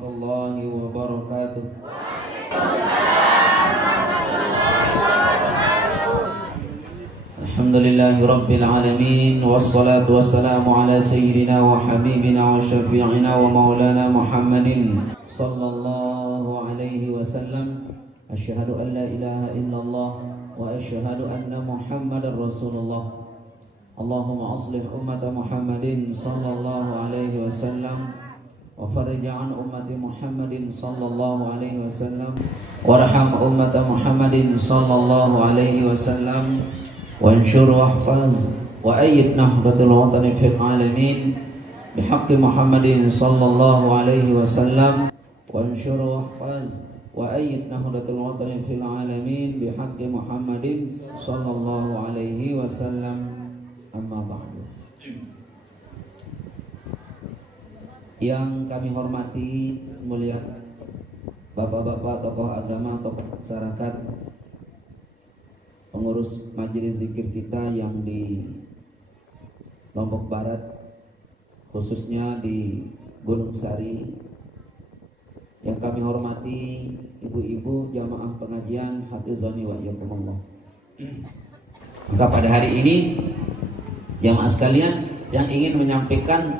warahmatullahi wabarakatuh. Alhamdulillahi rabbil alamin, wassalatu wassalamu ala sayyidina wa habibina wa syafi'ina wa maulana Muhammadin sallallahu alaihi wasallam. Asyhadu an la ilaha illallah wa asyhadu anna Muhammadar Rasulullah. Allahumma aslih ummata Muhammadin sallallahu alaihi wasallam wa farij an ummati Muhammadin sallallahu alaihi wasallam warham ummata Muhammadin sallallahu alaihi wasallam وانشر واحفظ وأيد نهضة الوطن في العالمين بحق محمد صلى الله عليه وسلم وانشر واحفظ وأيد نهضة الوطن في العالمين بحق محمد صلى الله عليه وسلم. أما بعد. Yang kami hormati, mulia bapak-bapak, tokoh agama, tokoh masyarakat, pengurus majelis zikir kita yang di Lombok Barat, khususnya di Gunung Sari, yang kami hormati ibu-ibu jamaah pengajian hafizani wa iyyakumullah. Maka pada hari ini jamaah sekalian, yang ingin menyampaikan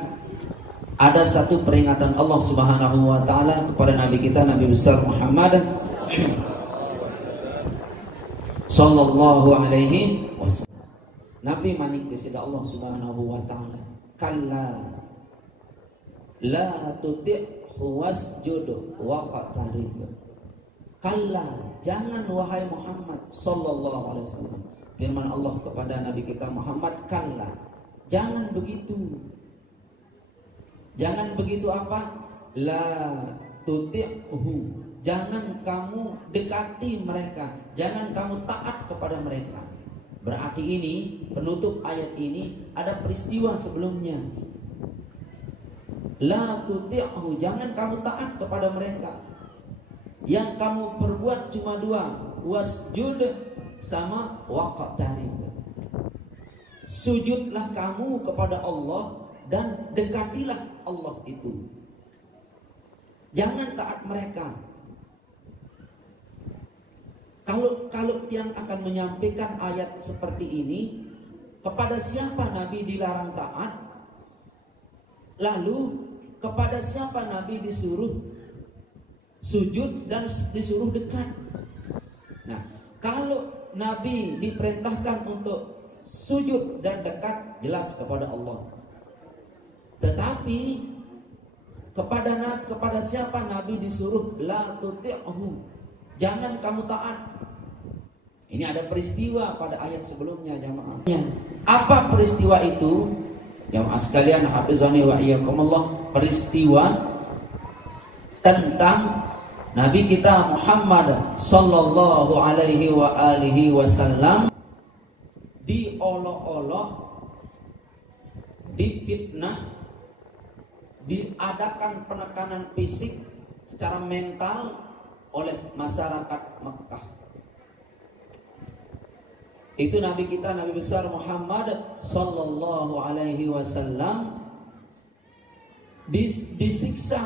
ada satu peringatan Allah Subhanahu wa taala kepada nabi kita, Nabi besar Muhammad sallallahu alaihi wasallam. Nabi manik kepada Allah Subhanahu wa taala, kalla la tuti'hu wasjud waqtarib. Kalla, jangan wahai Muhammad sallallahu alaihi wasallam. Firman Allah kepada nabi kita Muhammad, kalla, jangan begitu. Jangan begitu apa? La tuti'hu, jangan kamu dekati mereka, jangan kamu taat kepada mereka. Berarti ini penutup ayat ini ada peristiwa sebelumnya. La tuti'hu, jangan kamu taat kepada mereka. Yang kamu perbuat cuma dua, wasjud sama waqtarib. Sujudlah kamu kepada Allah dan dekatilah Allah itu. Jangan taat mereka. Kalau yang akan menyampaikan ayat seperti ini, kepada siapa Nabi dilarang taat? Lalu kepada siapa Nabi disuruh sujud dan disuruh dekat? Nah, kalau Nabi diperintahkan untuk sujud dan dekat, jelas kepada Allah. Tetapi kepada siapa Nabi disuruh la tuti'hu, jangan kamu taat. Ini ada peristiwa pada ayat sebelumnya, jamaah. Apa peristiwa itu? Jamaah sekalian, hafizani wa iyyakumullah, peristiwa tentang Nabi kita Muhammad sallallahu alaihi wa alihi wasallam diolok-olok, difitnah, diadakan penekanan fisik secara mental oleh masyarakat Mekah. Itu Nabi kita, Nabi besar Muhammad sallallahu alaihi wasallam disiksa.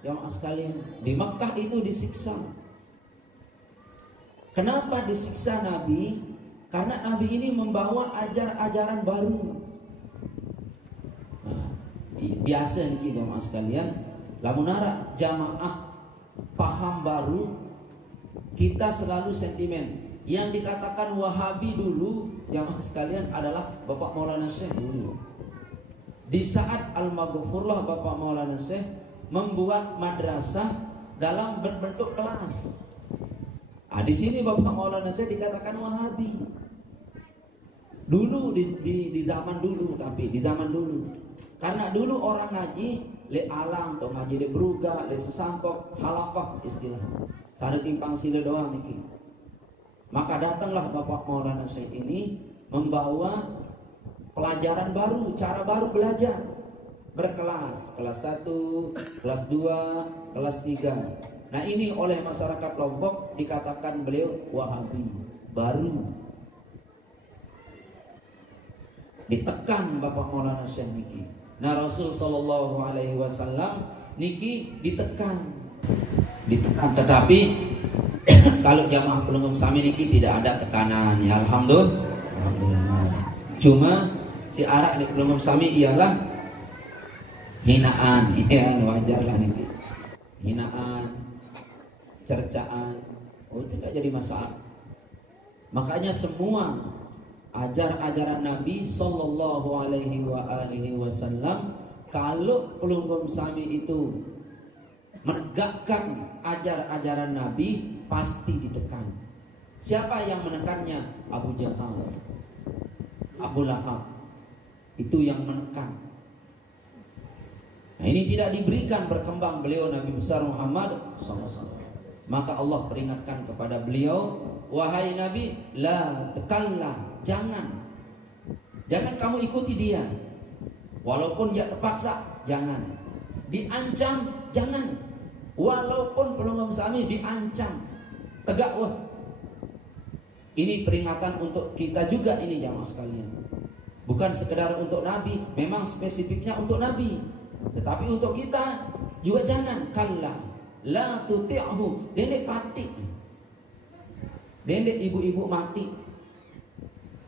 Jamaah sekalian, di Mekah itu disiksa. Kenapa disiksa Nabi? Karena Nabi ini membawa ajaran baru. Nah, biasa nih jamaah sekalian, lamun ada jamaah paham baru, kita selalu sentimen. Yang dikatakan Wahabi dulu, jamaah sekalian, adalah Bapak Maulana Syekh dulu. Di saat Al-Maghfurlah, Bapak Maulana Syekh membuat madrasah dalam berbentuk kelas. Di sini Bapak Maulana Syekh dikatakan Wahabi. Dulu di zaman dulu, tapi di zaman dulu. Karena dulu orang ngaji le alam, atau ngaji le beruga, le sesampok, halakah istilah. Sana timpang sila doang niki. Maka datanglah Bapak Maulana Syekh ini membawa pelajaran baru, cara baru belajar. Berkelas, kelas 1, kelas 2, kelas 3. Nah ini oleh masyarakat Lombok dikatakan beliau Wahabi baru. Ditekan Bapak Maulana Syekh niki. Nah Rasul sallallahu alaihi wasallam niki ditekan. Tetapi kalau jamaah pelungguh sami niki tidak ada tekanan ya, alhamdulillah. Cuma si arak di pelungguh sami ialah hinaan, ya wajar lah niki. Hinaan, cercaan, tidak jadi masalah. Makanya semua ajaran Nabi Sallallahu Alaihi Wasallam, kalau pelungguh sami itu menegakkan ajaran Nabi, pasti ditekan. Siapa yang menekannya? Abu Jahal, Abu Lahab, itu yang menekan. Nah, ini tidak diberikan berkembang beliau Nabi besar Muhammad SAW. Maka Allah peringatkan kepada beliau, wahai Nabi, la tekanlah, jangan kamu ikuti dia. Walaupun dia terpaksa, jangan. Diancam, jangan. Walaupun pelungguh sami diancam, tegak wah. Ini peringatan untuk kita juga ini jamaah sekalian. Bukan sekedar untuk Nabi, memang spesifiknya untuk Nabi. Tetapi untuk kita juga jangan. Kalla la tuti'hu. Dendek mati. Dendek ibu-ibu mati.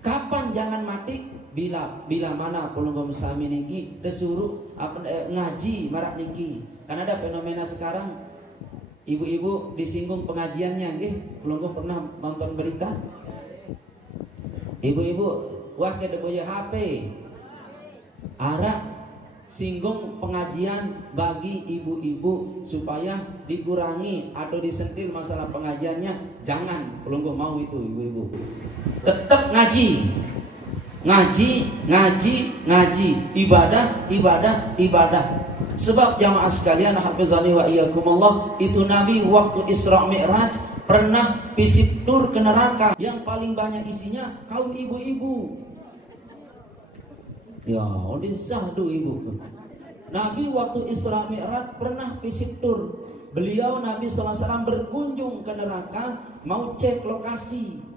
Kapan jangan mati? Bila mana pelungguh sami niki disuruh ngaji marak niki. Kan ada fenomena sekarang ibu-ibu disinggung pengajiannya nggih. Pelungguh pernah nonton berita. Ibu-ibu wah ke boya HP. Arak singgung pengajian bagi ibu-ibu supaya dikurangi atau disentil masalah pengajiannya. Jangan, pelungguh mau itu ibu-ibu. Tetap ngaji. Ngaji, ibadah. Sebab jamaah sekalian, hafizani wa iyyakumullah, itu Nabi waktu Isra Mi'raj pernah visip tur ke neraka yang paling banyak isinya kaum ibu-ibu. Ya, disahdu ibu. Nabi waktu Isra Mi'raj pernah visip tur. Beliau Nabi SAW berkunjung ke neraka, mau cek lokasi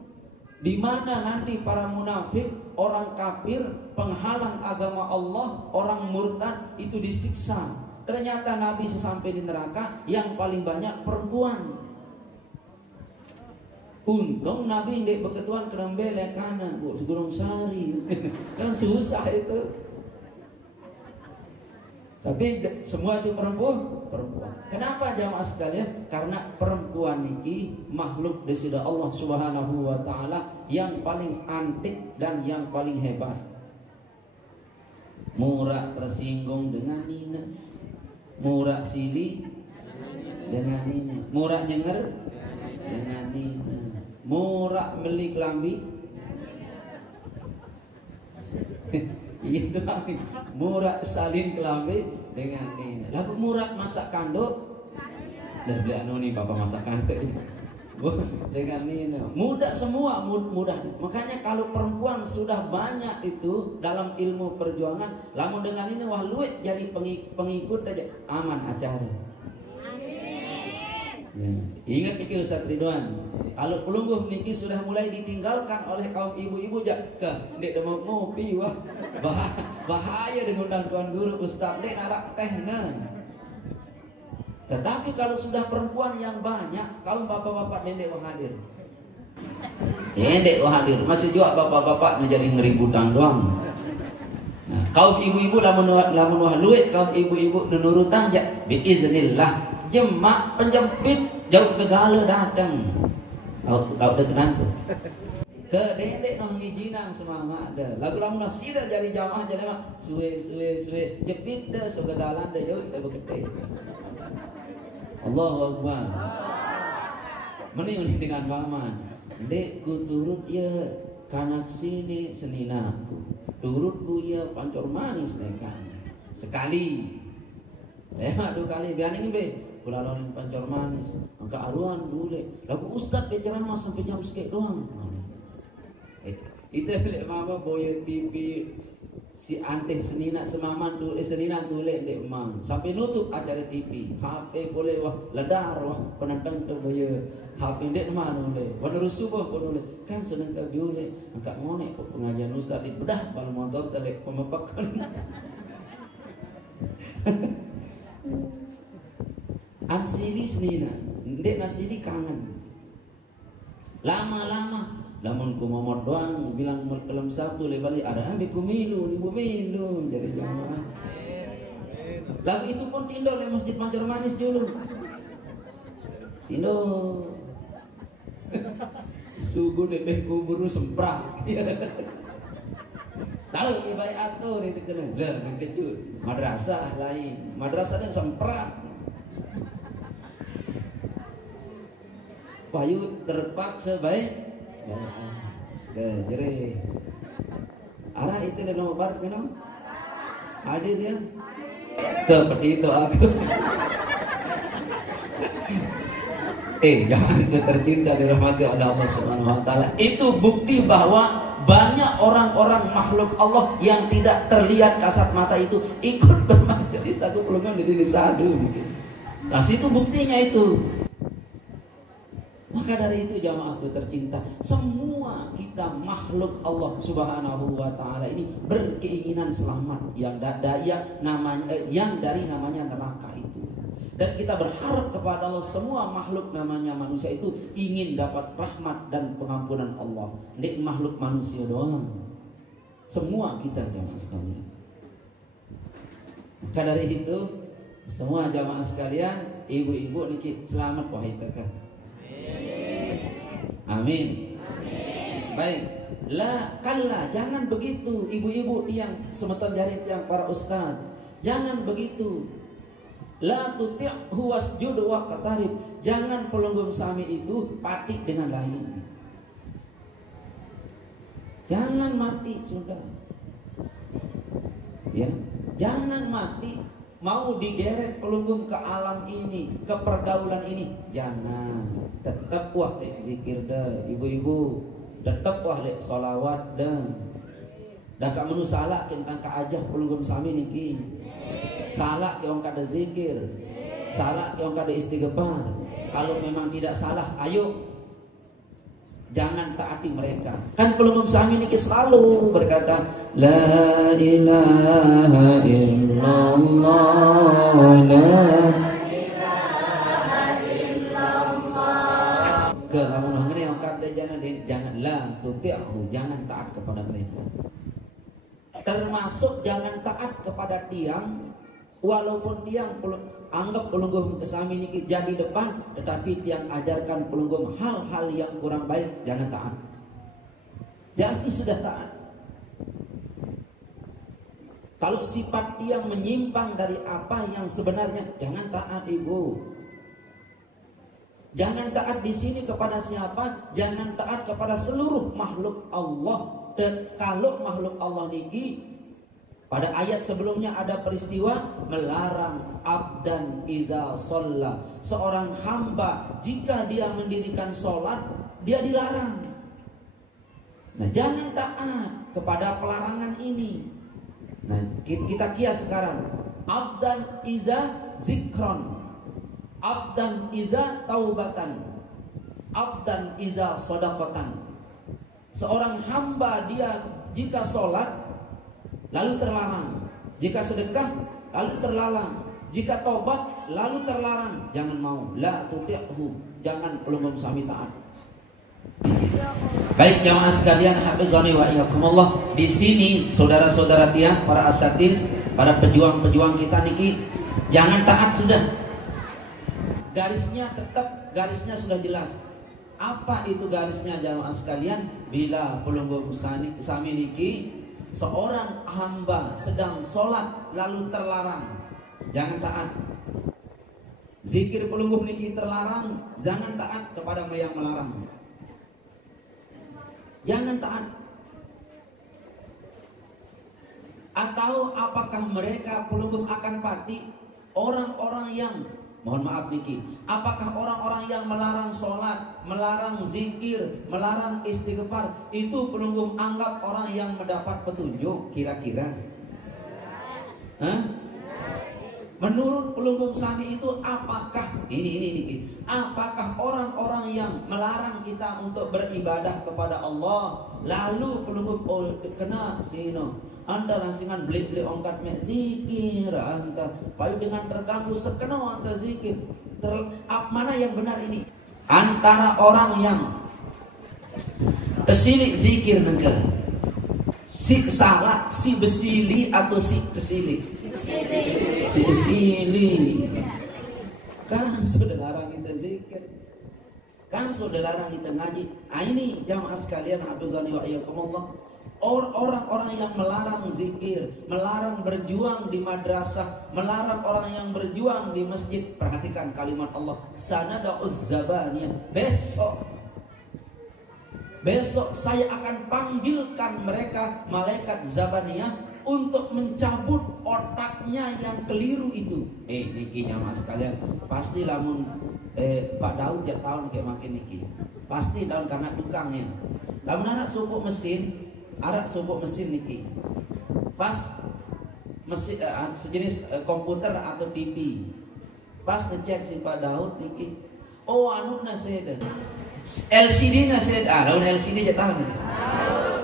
di mana nanti para munafik, orang kafir, penghalang agama Allah, orang murtad itu disiksa. Ternyata Nabi sesampai di neraka yang paling banyak perempuan. Untung Nabi ndek beketuan kerembele kanan, bu segurung sari. Kan susah itu. Tapi semua itu perempuan. Kenapa jamaah sekalian? Karena perempuan ini makhluk dari Allah Subhanahu wa taala yang paling antik dan yang paling hebat. Murah tersinggung dengan Nina, murah silih dengan Nina, murah nyenger dengan Nina, murah beli kelambi. Iya doang. Murah salin kelambi dengan Nina. Lagu murah masak kanduk dan beli anu nih bapak masak kanduk dengan Nina. Mudah semua, mudah. Makanya kalau perempuan sudah banyak itu dalam ilmu perjuangan, lamun dengan ini wah luwet jadi pengikut aja aman acara. Ya. Ingat niki Ustaz Ridwan, kalau pelungguh niki sudah mulai ditinggalkan oleh kaum ibu-ibu ke ndek mau ngopi wah bahaya dengan tuan guru Ustaz ndek narak teh nah. Tetapi kalau sudah perempuan yang banyak, kaum bapak-bapak ndek hadir. Ndek hadir, masih juga bapak-bapak menjadi ngeributan doang. Nah, kaum ibu-ibu lamun wah luwet kaum ibu-ibu nurutan ja biiznillah. Jemak penjepit jauh gegala datang. Tahu dekenan tuh. Ke dedek noh ngijinan semama ada. Lagu lamun sida jadi jamaah jadi mah suwe jepit dah segedalan dah jauh kita bekete. Allahu Akbar. Mending dengan paman. Dek ku turut ya kanak sini seninaku. Turutku ya pancor manis nekan. Sekali. Lemak 2 kali biar ini be. Kulalon pancor manis, angka aruan dulu. Lagu Ustad dia ceramah sampai jam sekek doang. Itu lek mama boyo TV si anteh senina semaman tu senina tu lek dek mang sampai nutup acara TV. HP boleh wah ledar wah penentang tu boyo HP dek mana boleh. Pada subuh pun boleh. Kan senang ke biule angka monek pengajian Ustad di bedah kalau motor telek pemepakan. Ansili senina, ndek nasili kangen. Lama-lama, lamun kumomot doang bilang kelam Sabtu lebali ada ambil kumilu, ibu milu jadi jamaah. Lalu itu pun tindo le Masjid Banjar Manis dulu. Tindo. Subuh debeh kubur semprak. Lalu di bayi atur itu kena. Lah kejut. Madrasah lain. Madrasah dan semprak. Payu terpaksa baik. Jere. Arah itu le nomor bar kenapa? Hadir ya? Seperti itu aku. Jangan tercinta dirahmati oleh Allah Subhanahu wa taala. Itu bukti bahwa banyak orang-orang makhluk Allah yang tidak terlihat kasat mata itu ikut bermajelis aku pelungan di sadu. Nah, itu buktinya itu. Maka dari itu jamaahku tercinta, semua kita makhluk Allah Subhanahu wa taala ini berkeinginan selamat yang dari namanya neraka itu. Dan kita berharap kepada Allah, semua makhluk namanya manusia itu ingin dapat rahmat dan pengampunan Allah. Ini makhluk manusia doang. Semua kita jamaah sekalian. Maka dari itu, semua jamaah sekalian, ibu-ibu niki selamat wahai tekah. Amin. Baik. Kalla, jangan begitu ibu-ibu yang semeton jarit yang para ustaz. Jangan begitu. La tuti'hu wasjud wa qatarib. Jangan pelunggum sami itu patik dengan lain. Jangan mati sudah. Ya, jangan mati. Mau digeret pelunggum ke alam ini, ke pergaulan ini, jangan. Tetap wah lek zikir dah, ibu-ibu. Tetap wah lek solawat dah. Dah kak menu salah tentang keajah pelunggum sami niki. Salah ke orang kada zikir, salah ke orang kada istighfar. Kalau memang tidak salah, ayo jangan taati mereka. Kan pelunggum sami niki selalu berkata la ilaha illallah, la ilaha illallah. Ke kamu nangani yang kada jangan la tuti'hu, jangan taat kepada mereka. Termasuk jangan taat kepada tiang. Walaupun tiang anggap pelunggum sami ini jadi depan, tetapi tiang ajarkan pelunggum hal-hal yang kurang baik, jangan taat. Jangan sudah taat. Kalau sifat tiang menyimpang dari apa yang sebenarnya, jangan taat ibu. Jangan taat di sini kepada siapa? Jangan taat kepada seluruh makhluk Allah. Dan kalau makhluk Allah niki, pada ayat sebelumnya ada peristiwa melarang abdan iza sholla. Seorang hamba jika dia mendirikan sholat, dia dilarang. Nah, jangan taat kepada pelarangan ini. Nah, kita kias sekarang. Abdan iza zikron, abdan iza taubatan, abdan iza sodakotan. Seorang hamba dia jika sholat lalu terlarang, jika sedekah lalu terlarang, jika tobat lalu terlarang, jangan mau. La tuti'hu, jangan pelunggum sami taat. Baik jamaah sekalian, hafizani wa iyyakumullah. Di sini saudara-saudara tiang, para asatiz, para pejuang-pejuang kita niki, jangan taat sudah. Garisnya tetap, garisnya sudah jelas. Apa itu garisnya jamaah sekalian? Bila pelunggum sami niki seorang hamba sedang sholat lalu terlarang, jangan taat. Zikir pelunggum niki terlarang, jangan taat kepada yang melarang. Jangan taat. Atau apakah mereka pelunggum akan pati orang-orang yang, mohon maaf niki, apakah orang-orang yang melarang sholat, melarang zikir, melarang istighfar, itu pelunggum anggap orang yang mendapat petunjuk kira-kira? Hah? Menurut pelunggum sami itu apakah ini apakah orang-orang yang melarang kita untuk beribadah kepada Allah lalu pelunggum kena sino anda langsingan beli ongkat mek zikir anta payu dengan terganggu sekeno anta zikir. Mana yang benar ini? Antara orang yang kesilik zikir nengke si salah si besili atau si kesilik? Si besili. Kan sudah larang kita zikir, kan sudah larang kita ngaji. Ini jamaah sekalian, hafizani wa iyyakumullah. Orang-orang yang melarang zikir, melarang berjuang di madrasah, melarang orang yang berjuang di masjid. Perhatikan kalimat Allah, sanada'uz zabaniyah. Besok saya akan panggilkan mereka, malaikat zabaniyah, untuk mencabut otaknya yang keliru itu. Niki jamaah sekalian, pasti lamun Pak Daud ya tahun kayak makin niki. Pasti tahun karena tukangnya. Lamun anak supuk mesin, niki. Pas mesin sejenis komputer atau TV. Pas ngecek si Pak Daud niki. Oh anu naseda. LCD naseda. Lamun LCD ya tahun niki.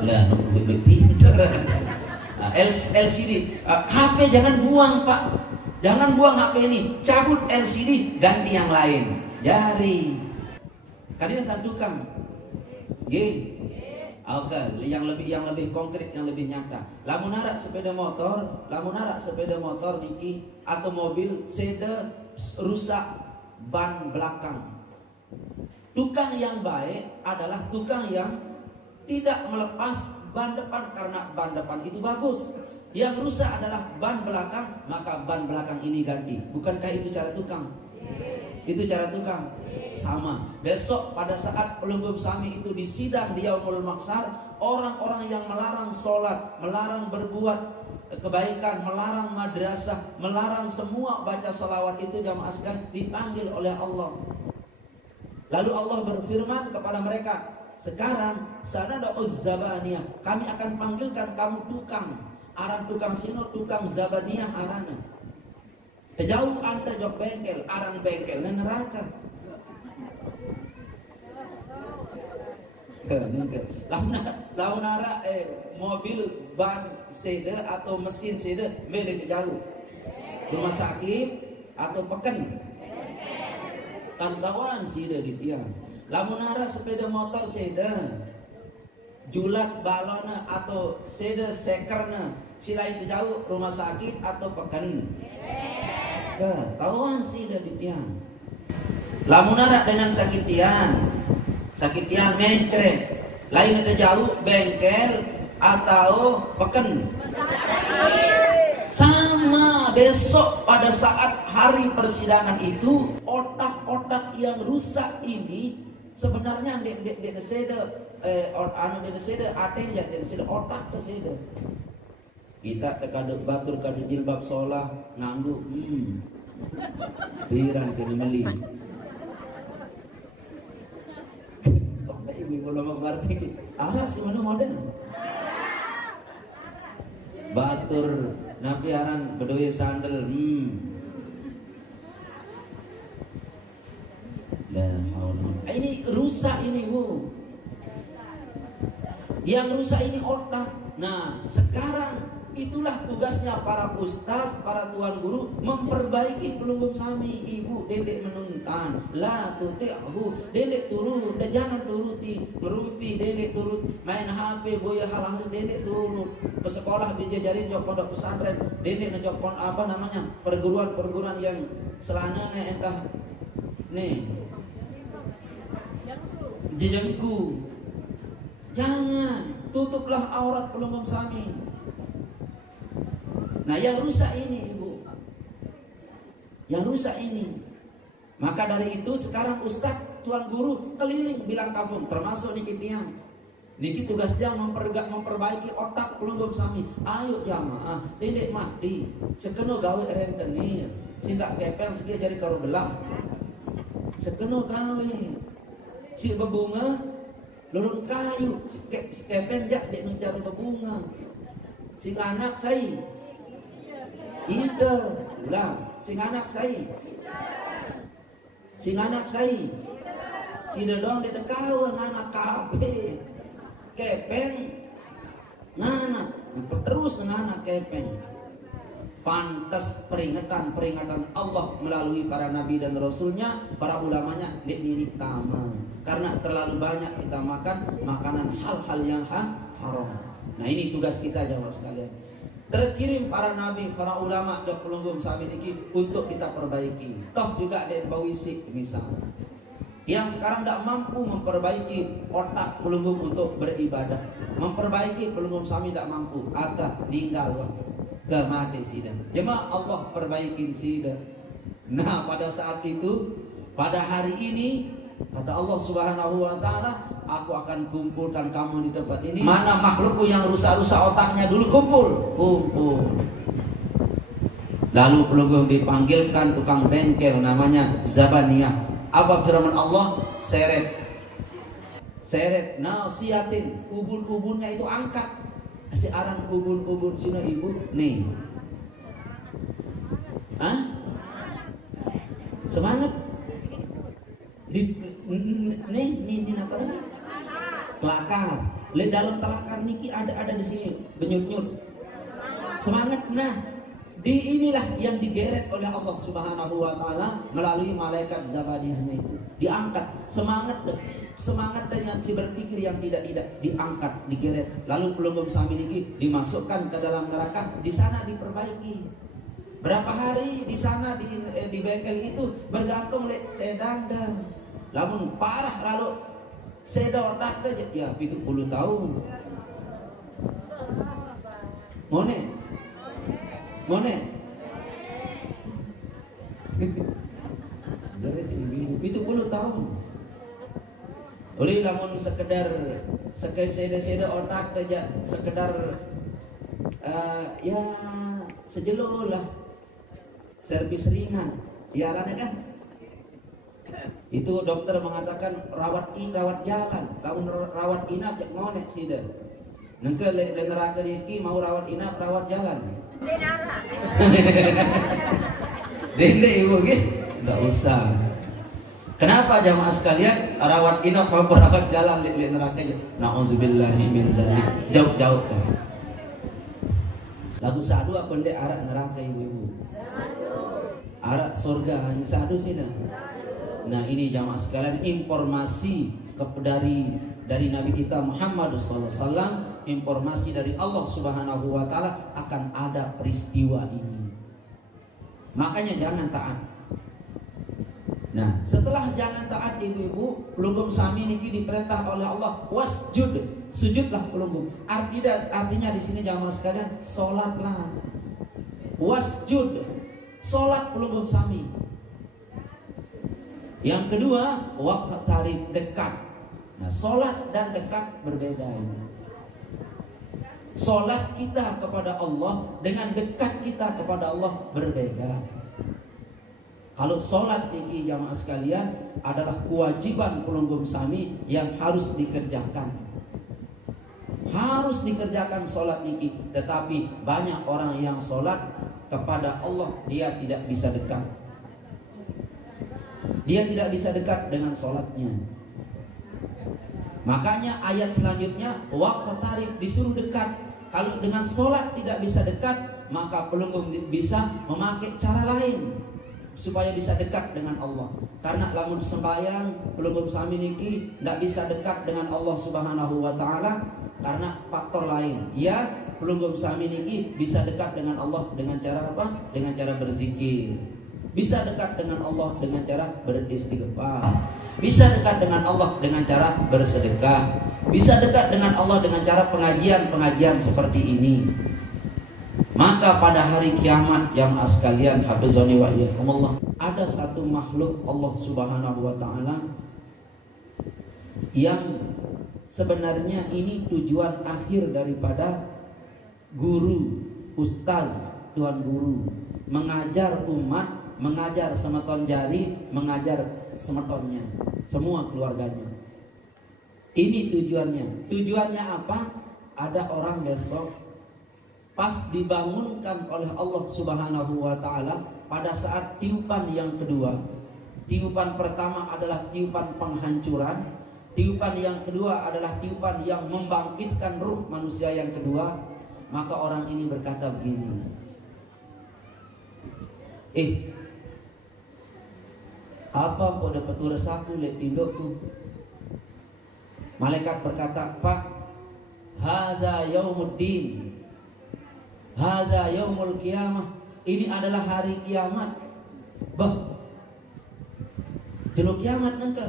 Lah pinter. LCD, HP jangan buang Pak, jangan buang HP ini, cabut LCD, ganti yang lain. Jari, kalian tak tukang, oke, yang lebih konkret, yang lebih nyata. Lamun arak sepeda motor niki atau mobil, seda rusak ban belakang. Tukang yang baik adalah tukang yang tidak melepas ban depan karena ban depan itu bagus. Yang rusak adalah ban belakang, maka ban belakang ini ganti. Bukankah itu cara tukang? Itu cara tukang. Sama. Besok pada saat Ulum Sami itu disidang di Yaumul Mahsyar, orang-orang yang melarang sholat, melarang berbuat kebaikan, melarang madrasah, melarang semua baca sholawat itu jamaah sekalian dipanggil oleh Allah. Lalu Allah berfirman kepada mereka, sekarang sanada'uz zabaniyah, kami akan panggilkan kamu tukang. Aran tukang sino, tukang zabaniyah arana. Jauh anda jok bengkel, aran bengkel neraka. Lamun ara mobil ban seda atau mesin seda beda ke jauh. Rumah sakit atau peken. Kantawan seda di tiang. Lamun ara sepeda motor seda, julat balona atau seda sekerna, silain jauh rumah sakit atau peken. Ketahuan seda di tiang. Lamun ara dengan sakitian mencret, lain jauh bengkel atau peken. Sama besok pada saat hari persidangan itu, otak-otak yang rusak ini sebenarnya de seda ate ya de seda otak de seda. Kita tekaduk batur kadu jilbab sholah nganggu piran kena meli. Kok ibu lama berarti aras mana model batur napi aran bedoye sandal ini rusak ini Bu. Yang rusak ini otak. Nah sekarang itulah tugasnya para ustaz, para tuan guru memperbaiki pelunggup sami. Ibu dedek menuntan, la tuti'hu, dedek turut, dan jangan turuti, merupi dedek turut, main HP, boya hal-hal dedek turut. Ke sekolah dijajarin jok pondok pesantren, dedek ngejok apa namanya perguruan yang selananya entah nih dijengku. Jangan, tutuplah aurat pelunggup sami. Nah yang rusak ini Ibu, yang rusak ini. Maka dari itu sekarang ustaz, tuan guru keliling bilang kampung, termasuk niki tiang. Niki tugas dia memperbaiki otak pelunggup sami. Ayo jamaah, dedek mati, sekeno gawe rentenir, sehingga kepel segi jari karo belah. Sekeno gawe, si bebunga, lulun kayu, si kepel jak dek mencari bebunga. Si anak saya ide lah, sing anak saya, si dedong dedek kawang anak kabe, kepeng, nganak, terus dengan anak kepeng. Pantas peringatan Allah melalui para nabi dan rasulnya, para ulamanya diri tama. Karena terlalu banyak kita makan makanan hal-hal yang haram. Nah ini tugas kita jamaah sekalian. Terkirim para nabi, para ulama jok pelunggum sami niki untuk kita perbaiki. Toh juga ada bawisik misal yang sekarang tidak mampu memperbaiki otak pelunggum untuk beribadah, memperbaiki pelunggum sami tidak mampu, agak tinggal ke mati sida. Jemaah Allah perbaikin sida. Nah pada saat itu, pada hari ini kata Allah Subhanahu wa taala, aku akan kumpulkan kamu di tempat ini. Mana makhlukku yang rusak-rusak otaknya dulu kumpul. Lalu pelunggum dipanggilkan tukang bengkel namanya Zabaniyah. Apa firman Allah? Seret nasiatin, ubun-ubunnya itu angkat. Si arang ubun-ubun sini ibu nih. Semangat. Nih apa ini? Kelakar. Lihat dalam telakar niki ada di sini benyut-nyut. Semangat. Nah, di inilah yang digeret oleh Allah Subhanahu wa taala melalui malaikat Zabaniyahnya itu. Diangkat semangat dan si berpikir yang tidak diangkat, digeret. Lalu pelunggum sami niki dimasukkan ke dalam neraka, di sana diperbaiki. Berapa hari di sana di bengkel itu bergantung lek sedangkan. Lamun parah lalu sedor tak aja ya 70 tahun. Mone. Jadi itu 70 tahun. Uri lamun sekedar seda otak aja, sekedar ya sejelo lah. Servis ringan. Biarannya kan. Itu dokter mengatakan rawat jalan. Lamun rawat inap cek monek sida. Nengke le neraka rezeki mau rawat inap rawat jalan. Dende ibu gitu, nggak usah. Kenapa jamaah sekalian rawat inap mau rawat jalan di neraka aja? Nauzubillahi min dzalik. Jauh-jauh kan. Lagu sadu apa ndek arak neraka ibu-ibu? Arak surga hanya sadu sih dah. Nah ini jamaah sekalian informasi dari Nabi kita Muhammad SAW. Informasi dari Allah Subhanahu wa taala akan ada peristiwa ini. Makanya jangan taat. Nah, setelah jangan taat ibu-ibu, pelunggum sami niki diperintah oleh Allah wasjud, sujudlah pelunggum. Artinya di sini jamaah sekalian, salatlah. Wasjud, salat pelunggum sami. Yang kedua, waqt tarif, dekat. Nah, salat dan dekat berbeda ini. Solat kita kepada Allah dengan dekat kita kepada Allah berbeda. Kalau solat ini jamaah sekalian adalah kewajiban pelunggum sami yang harus dikerjakan. Harus dikerjakan solat ini. Tetapi banyak orang yang solat kepada Allah dia tidak bisa dekat. Dia tidak bisa dekat dengan solatnya. Makanya ayat selanjutnya waqt tarif disuruh dekat. Kalau dengan sholat tidak bisa dekat, maka pelunggum bisa memakai cara lain supaya bisa dekat dengan Allah. Karena lamun sembahyang pelunggum sami niki tidak bisa dekat dengan Allah Subhanahu wa taala karena faktor lain. Ya, pelunggum sami niki bisa dekat dengan Allah dengan cara apa? Dengan cara berzikir. Bisa dekat dengan Allah dengan cara beristighfar. Bisa dekat dengan Allah dengan cara bersedekah. Bisa dekat dengan Allah dengan cara pengajian-pengajian seperti ini. Maka pada hari kiamat jamaah sekalian hafizani wa iyyakumullah, ada satu makhluk Allah Subhanahu wa taala yang sebenarnya ini tujuan akhir daripada guru, ustaz, tuan guru, mengajar umat, mengajar semeton jari, mengajar semetonnya, semua keluarganya. Ini tujuannya. Tujuannya apa? Ada orang besok pas dibangunkan oleh Allah Subhanahu wa taala pada saat tiupan yang kedua. Tiupan pertama adalah tiupan penghancuran. Tiupan yang kedua adalah tiupan yang membangkitkan ruh manusia yang kedua. Maka orang ini berkata begini, apa kau dapat turas aku lihat tindokku? Malaikat berkata, Pak, haza yaumuddin, haza yaumul kiamah. Ini adalah hari kiamat. Bah, jeluk kiamat nengka.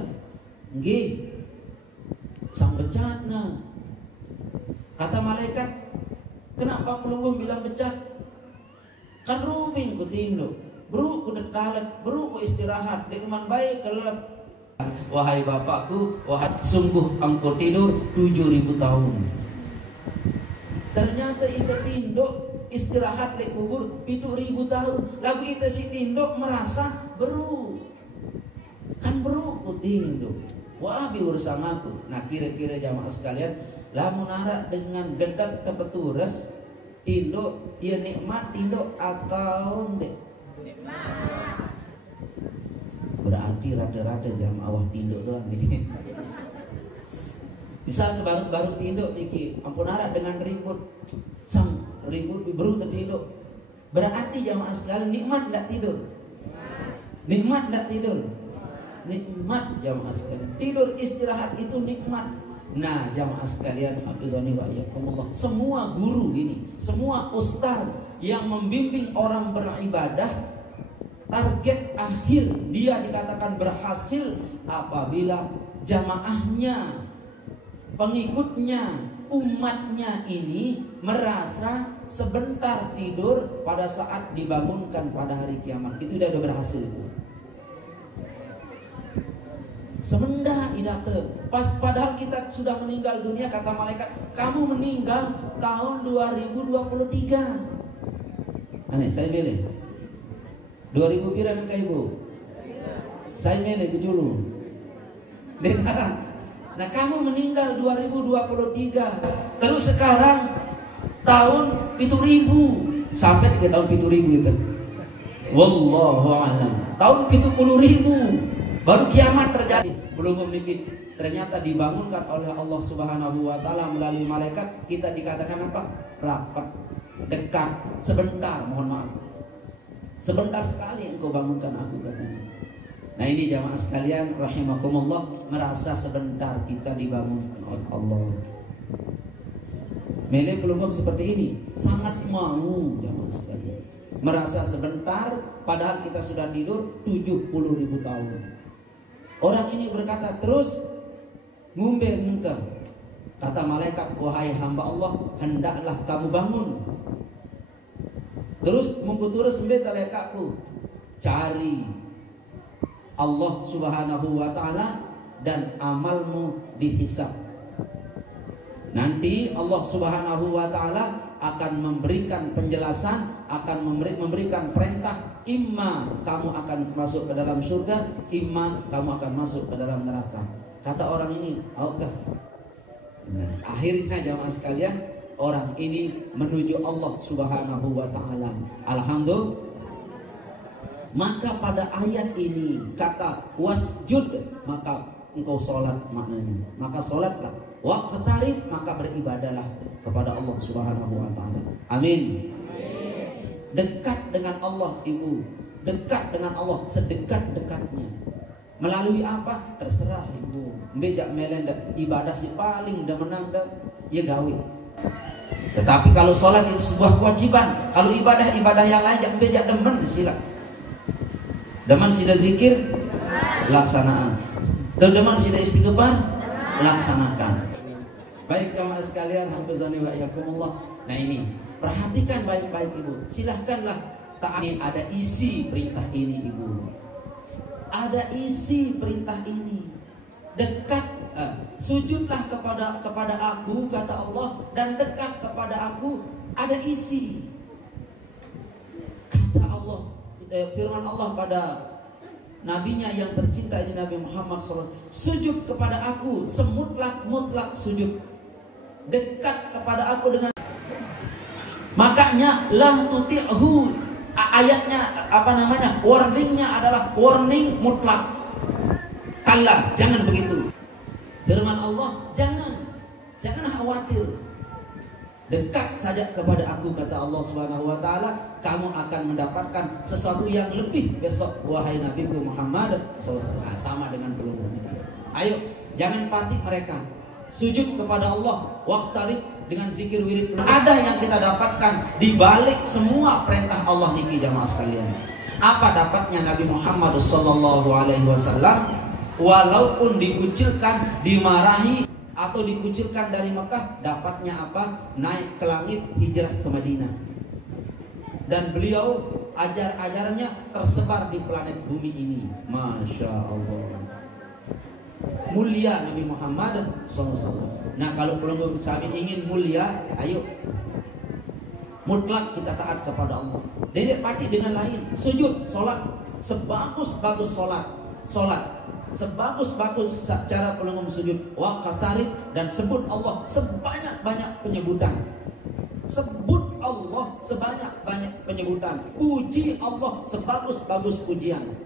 Nggih, sang becatna. Kata malaikat, kenapa pelungguh bilang becat? Kan ruming ku tinduk, bro ku detalet, bro ku istirahat, dekuman baik kelelep. Wahai bapakku, wahai sungguh engkau tidur 7.000 tahun. Ternyata itu tinduk istirahat di kubur 7.000 tahun. Lagu itu si tinduk merasa beru. Kan beru ku tinduk. Wah biurusan aku. Nah kira-kira jamaah sekalian, lamun ara dengan gendap kepeturas tinduk, ia nikmat tinduk atau ndek? Nikmat. Berarti rada-rada jamaah awah tinduk doang nih. Misal baru tinduk diki, ampun ara dengan ribut, sang ribut beru tertinduk. Berarti jamaah sekalian nikmat enggak tidur? Nikmat enggak tidur? Nikmat jamaah sekalian. Tidur istirahat itu nikmat. Nah jamaah sekalian, hafizani wa iyyakumullah, semua guru ini, semua ustaz yang membimbing orang beribadah, target akhir dia dikatakan berhasil apabila jamaahnya, pengikutnya, umatnya ini merasa sebentar tidur pada saat dibangunkan pada hari kiamat. Itu udah berhasil itu. Semendah idate. Pas padahal kita sudah meninggal dunia, kata malaikat, kamu meninggal tahun 2023. Aneh, saya pilih 2000 pira nengka ibu? Saya milih dulu. Nah kamu meninggal 2023. Terus sekarang tahun 7000 sampai 3 tahun 7000 itu. Wallahu a'lam. Tahun 70.000 baru kiamat terjadi. Belum sedikit ternyata dibangunkan oleh Allah Subhanahu wa taala melalui malaikat. Kita dikatakan apa? Rapat, dekat, sebentar, mohon maaf. Sebentar sekali engkau bangunkan aku, katanya. Nah ini jamaah sekalian rahimakumullah, merasa sebentar kita dibangunkan oleh Allah. Mele pelumum seperti ini sangat mau jamaah sekalian. Merasa sebentar padahal kita sudah tidur 70.000 tahun. Orang ini berkata terus, ngumbe engkau. Kata malaikat, wahai hamba Allah, hendaklah kamu bangun. Terus memputurus sembe talekakku, cari Allah Subhanahu wa taala dan amalmu dihisab. Nanti Allah Subhanahu wa taala akan memberikan penjelasan, akan memberikan perintah, imma kamu akan masuk ke dalam surga, imma kamu akan masuk ke dalam neraka. Kata orang ini, oke. Nah, akhirnya jamaah sekalian, orang ini menuju Allah Subhanahu wa taala. Alhamdulillah. Maka pada ayat ini kata wasjud, maka engkau salat maknanya. Maka salatlah. Waqtarib, maka beribadahlah kepada Allah Subhanahu wa taala. Amin. Dekat dengan Allah ibu, dekat dengan Allah sedekat-dekatnya. Melalui apa? Terserah ibu. Bejak melendak ibadah si paling demenang dah ya gawe. Tetapi kalau sholat itu sebuah kewajiban. Kalau ibadah yang lain jak bejak demen sila. Demen sida zikir laksanaan. Demen sida istighfar laksanakan. Baik jamaah sekalian, hafizani wa iyyakumullah. Nah ini, perhatikan baik-baik ibu. Silahkanlah taati, ada isi perintah ini ibu. Ada isi perintah ini. Dekat, sujudlah kepada aku, kata Allah, dan dekat kepada aku, ada isi. Kata Allah, firman Allah pada nabinya yang tercinta ini Nabi Muhammad SAW, sujud kepada aku, mutlak sujud. Dekat kepada aku dengan, makanya la tuti'hu, ayatnya wordingnya adalah warning mutlak. Kalla, jangan begitu. Firman Allah, jangan khawatir. dekat saja kepada aku, kata Allah Subhanahu wa taala, kamu akan mendapatkan sesuatu yang lebih besok, wahai Nabi Muhammad SAW. Sama dengan pelungguh ini. Ayo, jangan pati mereka. Sujud kepada Allah, waqtarib dengan zikir wirid. Ada yang kita dapatkan di balik semua perintah Allah niki jamaah sekalian. Apa dapatnya Nabi Muhammad SAW? Walaupun dikucilkan, dimarahi, atau dikucilkan dari Mekah, dapatnya apa? Naik ke langit, hijrah ke Madinah. Dan beliau ajarannya tersebar di planet bumi ini. Masya Allah, mulia Nabi Muhammad SAW. Nah, kalau pelungguh sahabat ingin mulia, ayo mutlak kita taat kepada Allah. Tidak pati dengan lain. Sujud, solat, sebagus-bagus solat, sebagus-bagus cara pelungguh sujud, waqtarib, dan sebut Allah sebanyak-banyak penyebutan. Sebut Allah sebanyak-banyak penyebutan. Puji Allah sebagus-bagus pujian.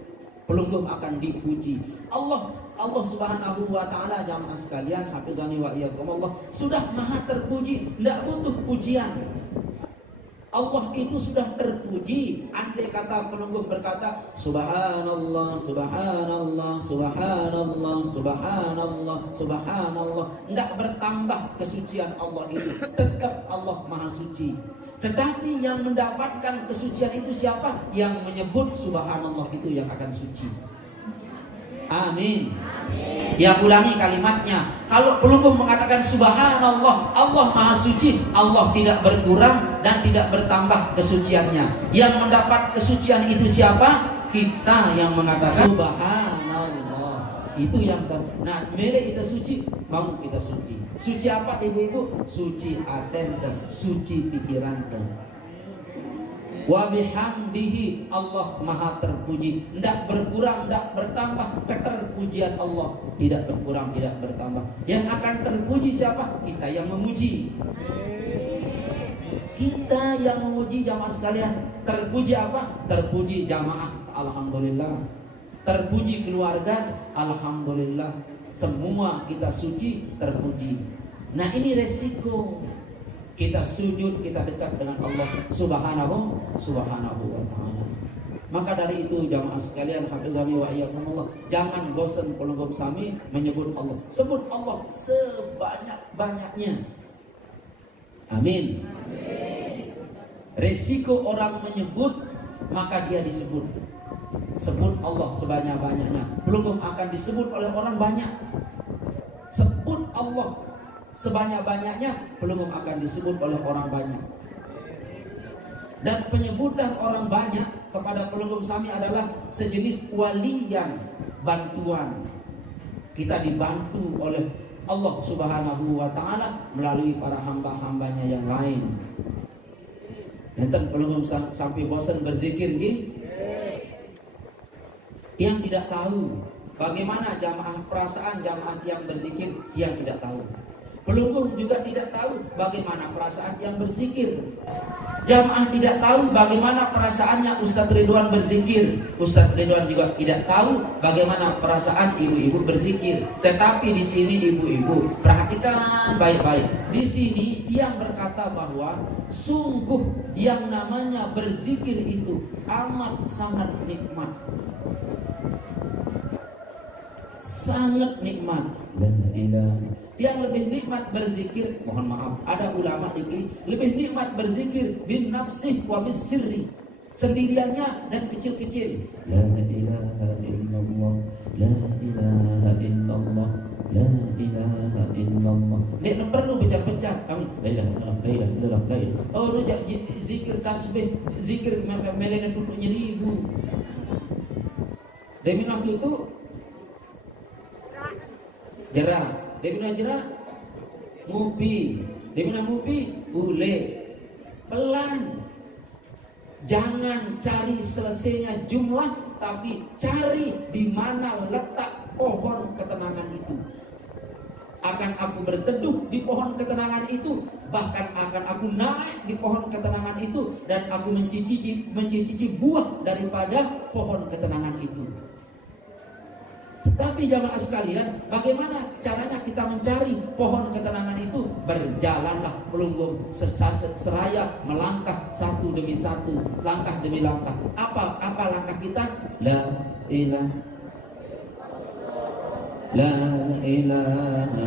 Pelungguh akan dipuji. Allah Subhanahu wa taala, jamaah sekalian, hafizani wa iyyakumullah, sudah maha terpuji, tidak butuh pujian. Allah itu sudah terpuji. Andai kata pelungguh berkata subhanallah, subhanallah, subhanallah, subhanallah, subhanallah, tidak bertambah kesucian Allah itu. Tetap Allah maha suci. Tetapi yang mendapatkan kesucian itu siapa? Yang menyebut subhanallah itu yang akan suci. Amin. Ya, ulangi kalimatnya. Kalau pelungguh mengatakan subhanallah, Allah maha suci, Allah tidak berkurang dan tidak bertambah kesuciannya. Yang mendapat kesucian itu siapa? Kita yang mengatakan subhanallah. Itu yang nah, milik kita suci, mau kita suci. Suci apa ibu-ibu? Suci aten dan suci pikiran. Wa bihamdihi, Allah maha terpuji, tidak berkurang, tidak bertambah. Keterpujian Allah tidak berkurang, tidak bertambah. Yang akan terpuji siapa? Kita yang memuji. Kita yang memuji, jamaah sekalian. Terpuji apa? Terpuji jamaah, alhamdulillah. Terpuji keluarga, alhamdulillah. Semua kita suci, terpuji. Nah, ini resiko. Kita sujud, kita dekat dengan Allah Subhanahu wa ta'ala. Maka dari itu jamaah sekalian, hafizani wa iyyakumullah, jangan bosan pelungguh sami menyebut Allah. Sebut Allah sebanyak-banyaknya. Amin. Resiko orang menyebut, maka dia disebut. Sebut Allah sebanyak-banyaknya. Pelungguh akan disebut oleh orang banyak. Sebut Allah sebanyak-banyaknya, pelungguh akan disebut oleh orang banyak. Dan penyebutan orang banyak kepada pelungguh sami adalah sejenis walian, bantuan. Kita dibantu oleh Allah Subhanahu wa ta'ala melalui para hamba-hambanya yang lain. Enten pelungguh sampai bosan berzikir gitu. Yang tidak tahu bagaimana perasaan jamaah yang berzikir, yang tidak tahu. Pelungguh juga tidak tahu bagaimana perasaan yang berzikir. Jamaah tidak tahu bagaimana perasaannya Ustadz Ridwan berzikir. Ustadz Ridwan juga tidak tahu bagaimana perasaan ibu-ibu berzikir. Tetapi di sini ibu-ibu perhatikan baik-baik. Di sini dia berkata bahwa sungguh yang namanya berzikir itu amat sangat nikmat. Sangat nikmat. La ilaha. Yang lebih nikmat berzikir, mohon maaf, ada ulama ini lebih nikmat berzikir bin nafsih wa bis sirri, sendiriannya dan kecil-kecil. La ilaha illallah, la ilaha illallah, la ilaha illallah. Dia perlu becak-becak. Kami la ilaha illallah, la ilaha illallah, la ilaha. Oh, lu zikir tasbih, zikir melena tutupnya ribu. Demi waktu itu jerah. Dia jerah, ngupi. Dia ngupi, boleh. Pelan. Jangan cari selesainya jumlah, tapi cari di mana letak pohon ketenangan itu. Akan aku berteduh di pohon ketenangan itu, bahkan akan aku naik di pohon ketenangan itu, dan aku mencicipi buah daripada pohon ketenangan itu. Tapi jamaah sekalian, bagaimana caranya kita mencari pohon ketenangan itu? Berjalanlah melungguh seraya, melangkah satu demi satu, langkah demi langkah. Apa langkah kita? La ilaha